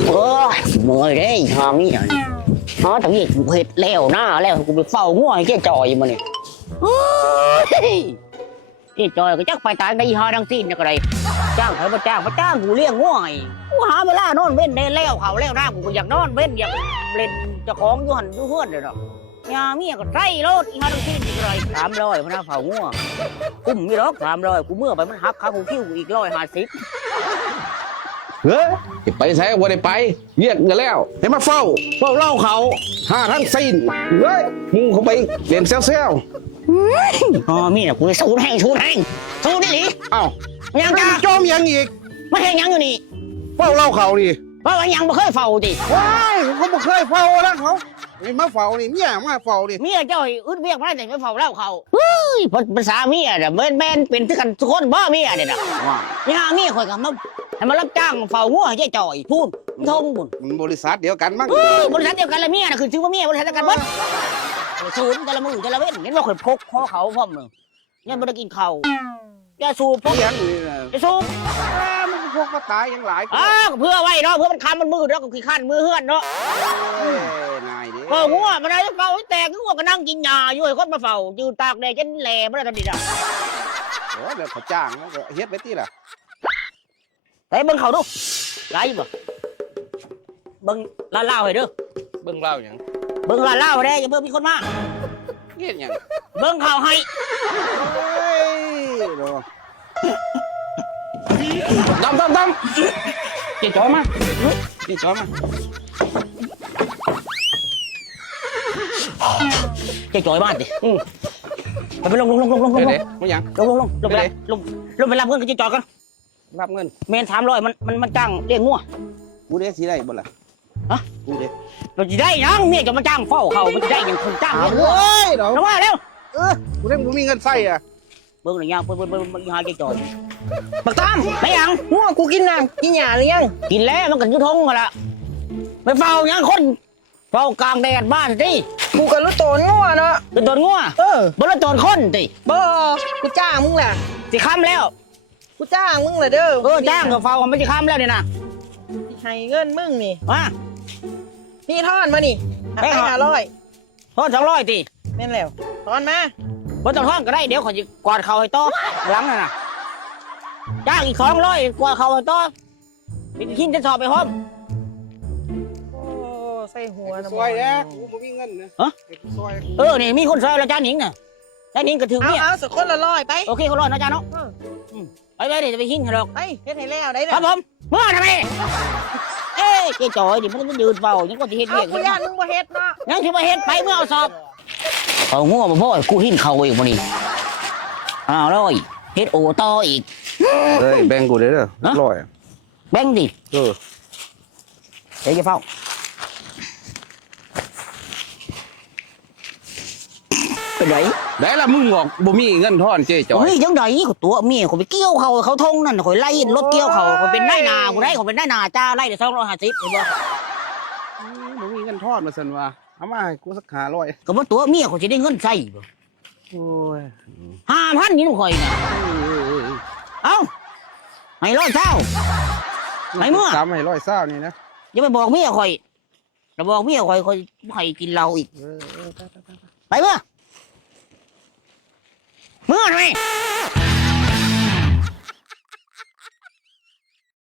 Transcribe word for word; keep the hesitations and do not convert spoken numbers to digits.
เออเมื่อยเด้หามีอะไรฮะแต่นี่กูเห็ดแล้วหน้าแล้วกูไปเฝ้าง่วงแค่จอยมาเนี่ยเฮ้ยแค่จอยก็จักไปตายได้ฮาดังสิ้นนะก็ได้จ้างใครมาจ้างมาจ้างกูเลี้ยงง่วงไอ้กูหาเวลานอนเว้นได้แล้วเขาแล้วหน้ากูก็อยากนอนเว้นอยากเล่นเจ้าของอยู่หันอยู่เฮือนเลยเนาะยาเมียก็ไส้รถอีฮาดังสิ้นอีกไรสามร้อยพนักเฝ้าง่วงกุ้มไม่รอกสามร้อยกูเมื่อไปมันหักขากูคิ้วอีกร้อยห้าสิบเฮ้ยไปใช้วันได้ไปเรียกกันแล้วให้มาเฝ้าเฝ้าเล่าเขาหาทั้งสิ้นเฮ้ยมึงเขาไปเรียนเซลเซลอ๋อมีน่ะกูสู้แห้งสู้แห้งสู้นี่หรือเอ้ายังจ้าจอมยังอีกไม่แห้งยังอยู่นี่เฝ้าเล่าเขาดิเพราะว่ายังไม่เคยเฝ้าดิว้ายเขาไม่เคยเฝ้าแล้วเขาไอ้มาเฝ้านี่เมียมาเฝ้าดิเมียเจ้าอึดเวียกมาแต่ไม่เฝ้าเล่าเขาเฮ้ยภาษาเมียเนี่ยแม่นแม่นเป็นที่กันทุกคนบ้าเมียเนี่ยนะย่าเมียคอยกับมาให้มารับจ้างเฝ้างัวให้จ่อยพูดทงบุญมันบริษัทเดียวกันมั้งบริษัทเดียวกันละเมียนะคือชื่อว่าเมียบริษัทเดียวกันหมดศูนย์แต่ละมือแต่ละเว้นเห็นว่าคอยพกข้อเขาพร้อมเลยยังไม่ได้กินข้าวจะสูบพกเลี้ยงนี่นะจะสูบมันพวกมาตายยังหลายคนอ้าวเพื่อไว้เนาะเพื่อมันคำมันมืดแล้วก็ขี้ขันมือเฮือนเนาะเอ้ยนายดิเฝ้างัวมันได้เฝ้าแตกงัวก็นั่งกินหญ้าอยู่ให้คนมาเฝ้ายืนตากแดดจนแหล่ไม่ได้ทำดีอ่ะโอ้เดี๋ยวเขาจ้างแล้วก็เฮ็ดไปที่ล่ะแต่เบิ่งเขาดูไรบ่เบิ่งลาเล่าให้เด้อเบิ่งเล่าอย่างเบิ่งลาเล่าให้ได้อย่าเบิ่งมีคนมาเฮ็ดอย่างเบิ่งข่าวให้เฮ้ยดูดำดำดำเจ๊จอยมาเจ๊จอยมาเจ๊จ่อยบ้านดิอือไปไปลงลงลงลงลงลงเดี๋ยวลเดี๋งยวไม่ยังลงลงลงลงไปลงลงไปรับเงินกับเจ๊จ่อยกันรับเงินเมนสามร้อยมันมันมันจ้างเลี้ยงงัวกูได้สิได้บ่ล่ะฮะกูได้เราจะได้ยังเมียจะมาจ้างเฝ้าเขามันจะได้ยังคนจ้างเลี้ยงงัวเฮ้ยเดี๋ยวลงมาเร็วเออกูได้กูมีเงินใส่อ่ะเบิ่งหรือยังเบิ่งเบิ่งเบิ่งเบิ่งหาเจ๊จ่อยบักตามไม่ยังง่วงกูกินน้ำกินหยาหรือยังกินแล้วมันกันยุทงกันละไปเฝ้ายังคนเฝ้ากลางแดดบ้านสิกูกับลูกโตนง่วงเนาะเป็นตัวงัวเออบ่ละตัวคนสิบ่กูจ้างมึงแหละสิค้ำแล้วกูจ้างมึงแหละเด้อเออจ้างกับเฝ้ามันไม่ใช่ค้ำแล้วเนี่ยนะให้เงินมึงนี่มาพี่ทอนมานี่ไปให้หาห้าร้อยทอดสองร้อยตีแม่นแล้วทอนมาบ่ต้องทอนก็ได้เดี๋ยวขอจะกวาดเขาให้ต่อหลังน่ะนะจ้างอีกสองร้อยกวาดเขาให้ต่อไปกินจะสอบไปห้อมโอ้ใส่หัวนะซอยนะกูบ่มีเงินนะฮะไอ้กูซอยเออนี่มีคนซอยแล้วจ้าหนิงน่ะจ้าหนิงก็ถึงเอาเนี่ยเอาสักคนละร้อยไปโอเคเขารอดนะจ้าเนาะเอออืมไปไปเดี๋ยวจะไปหิ้งให้ดอกไปเฮ็ดให้แล้วได้คเด้รับอผมเมื่อทำไมเอ้ยเจ๊จอยดิมันมันยืนเฝ้ายังก็จะเฮ็ดเอาเรียกกูย่านมึงบ่เฮ็ดเนาะยังที่มาเฮ็ดไปเมื่อเอาสอบเอางัวมาพ่อกูหิ้นเขาอีกวันนี้อ้าวร้อยเฮ็ดโอต่ออีกเฮ้ยแบ่งกูได้เด้อฮะร้อยแบ่งดิเออเดี๋ยวจะเฝ้าเป็นไรได้ละมึงบอกบ่มีเงินทอนเจ๊จอยเฮ้ยยังไงเขาตัวเมียเขาไปเกี่ยวเขาเขาทงนั่นเขาไล่รถเกี่ยวเขาเขาเป็นนายนากูได้เขาเป็นนายนาจ้าไล่เดี๋ยวสองร้อยห้าสิบเห็นบ่อืมบ่มีเงินทอนมาซั่นว่าเอามาให้กูสักห้าร้อยก็ว่าตัวเมียเขาจะได้เงินใส่บ่โอ้ยห้าพันนี่มึงคอยน่ะเอ้าให้ร้อยเท่า ไหนมั่วซ้ำให้ร้อยเศร้านี่นะอย่าไปบอกเมียคอยจะบอกเมียคอยคอยให้กินเหล้าอีกเออเออไปไปไปไปเมื่อเมื่อทำไม